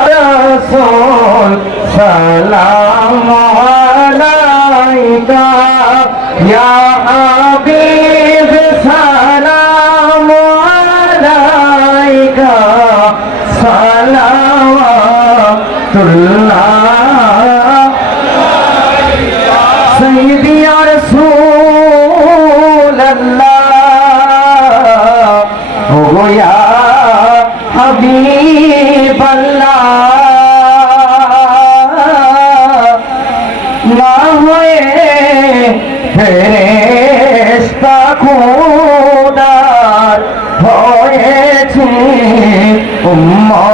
رسول سلام عليك يا حبيب سلام عليك صلوات الله سيدي يا رسول বল্লা না হয়ে ফেরেস্তা খুদার হয়েছে উম্মা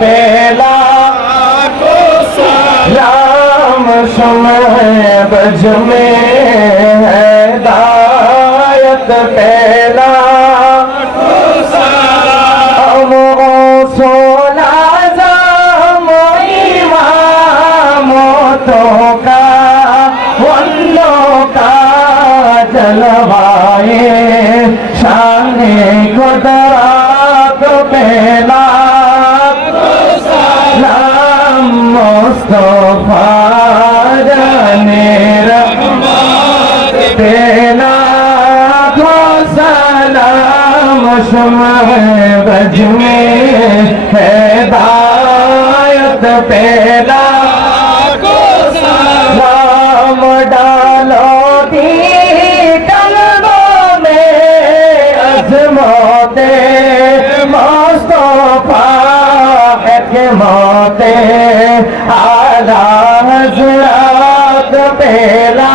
पेला राम समय बज में हैदायत पहला सोना मोतो का वल्लों का जलवाए शान गुदरा رینا سام بجوے دا پیدا دی تھی میں عظمت مصطفیٰ پا مو دے آدام جا पहला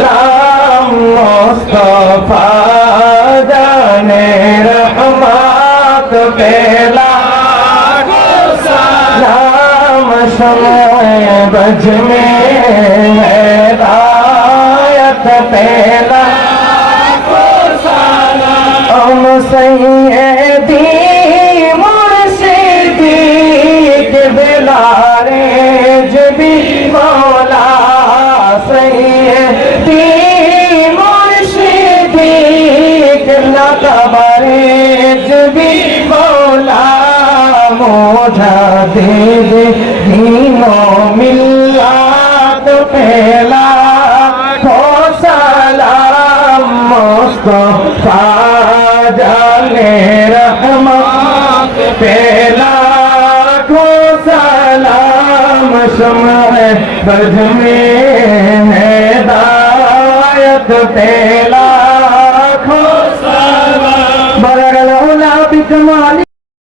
नाम मुस्तफा जाने रहमत पहला नाम समय बज में हैदायत पहला हम सही है दी मुर्शिदी के बिलारे कबारे जबी बोला मोझा दे दे धीमो मिला तो पहला खोसला मुस्तफा जाने रहमा पहला खोसला मशमा बज में है दायत पहला